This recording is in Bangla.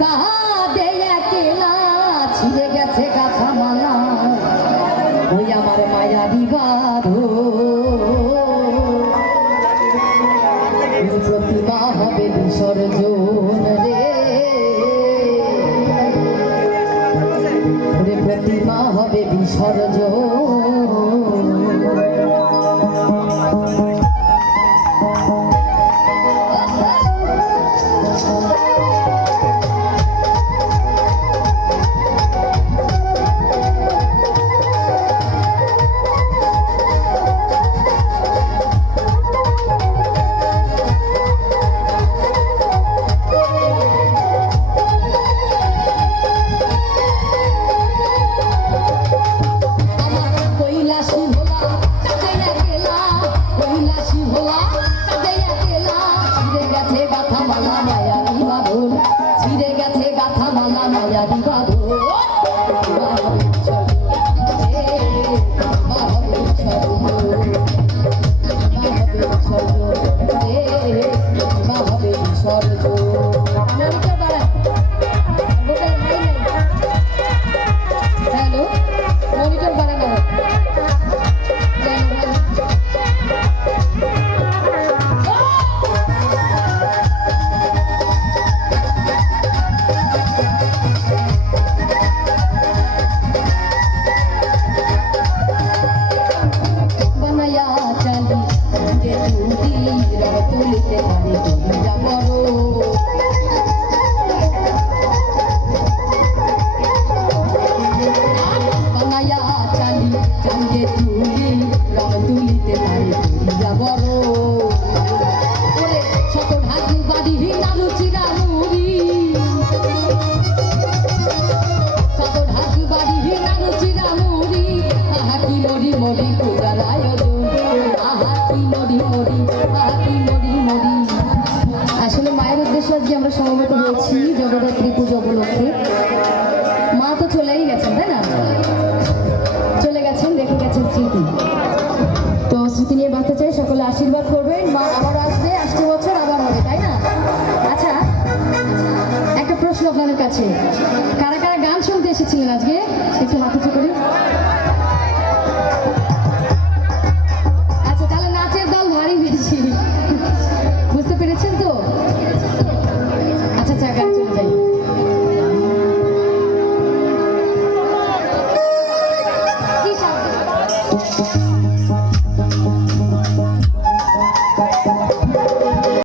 কাঁদে একলা ছিঁড়ে গেছে গাথা মালা। ওই আমার মায়া বিবাদ। প্রতিমা হবে বিসর্জন রে। প্রতিমা হবে বিসর্জন। মালা মায়া বিবাদন হ্যালো চাঙ্গে তুলি রং তুলিতে পারি শত ঢাকি বাড়ি। নালু চিরা আহা কি মরি মরি পূজার আয়োজন। আহা কি মরি মরি আহা কি মরি মরি আসলে মায়ের উদ্দেশ্যে আজকে আমরা সমবেত হয়েছি জগদ্ধাত্রী পুজো উপলক্ষে। স্মৃতি নিয়ে বাঁচতে চাই, সকলে আশীর্বাদ করবেন মা আবার আসবে আজকে বছর আবার হবে, তাই না? আচ্ছা একটা প্রশ্ন আপনাদের কাছে। কারা কারা গান শুনতে এসেছিলেন আজকে? একটু হাত উঁচু করি। আচ্ছা তাহলে নাচের দল ভারী বেশি। বুঝতে পেরেছেন তো? আচ্ছা আচ্ছা গান চলে যাই। কি